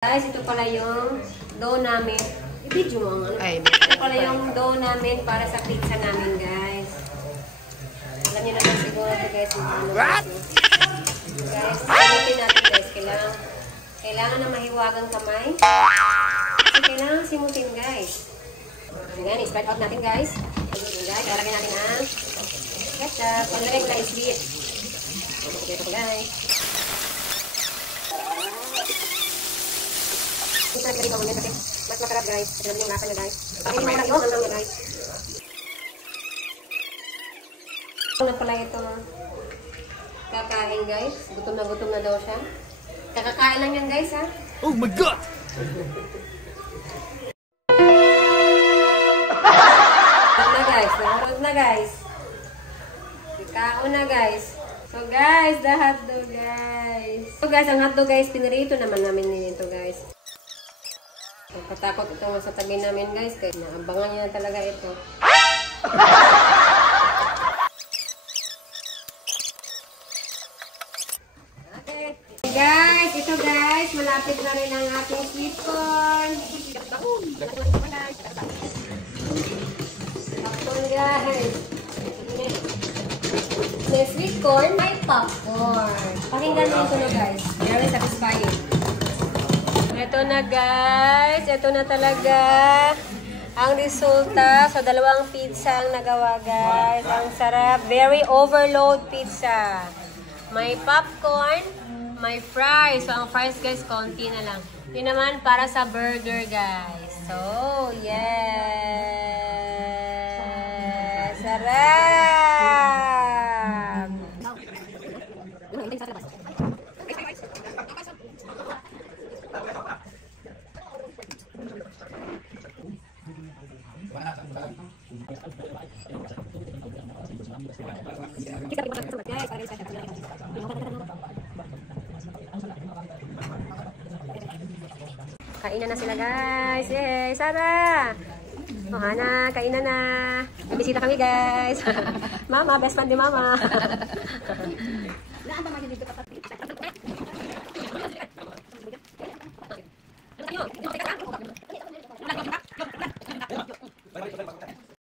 Guys, ito pala yung dough namin. I-video mo ang ano. Ito pala yung dough namin para sa pizza namin, guys. Alam niyo naman siguro ito, guys. What? Guys, simutin natin, guys. Kailangan na mahiwagang kamay. Kasi kailangan simutin, guys. Ayan, spread out natin, guys. Ayan, guys. Lalagyan natin ang ketchup. Paglalagay ko na sweet. Ito, guys. Ito na pinagawa niya kasi mas masarap, guys. Ito na yung lasa niya, guys. Pakainin mo na yung hanggang niya, guys. Ito na pala itong kakain, guys. Gutom na daw siya. Kakakain lang yan, guys, ha? Oh my God! Na, guys. Nahurot na, guys. Ikao na, guys. So, guys, the hotdog, guys. So, guys, ang hotdog, guys, pinirito naman namin nito, guys. Katakot ito sa tabi namin, guys. Kaya naabangan niya talaga ito. Okay. Guys, ito guys. Malapit na rin ang ating sweet corn. Popcorn, guys. May sweet corn, may popcorn. Pakinggan nyo ito na, guys. Very satisfying. Ito na, guys. Ito na talaga ang resulta sa dalawang pizza ang nagawa, guys. Ang sarap. Very overload pizza. May popcorn, may fries. So, ang fries, guys, konti na lang. Yun naman para sa burger, guys. So, yes! Sarap! Kainan na sila, guys. Yay! Sarah! Oh, Hana, kainan na. Bisita kami, guys. Mama, best friend ni Mama.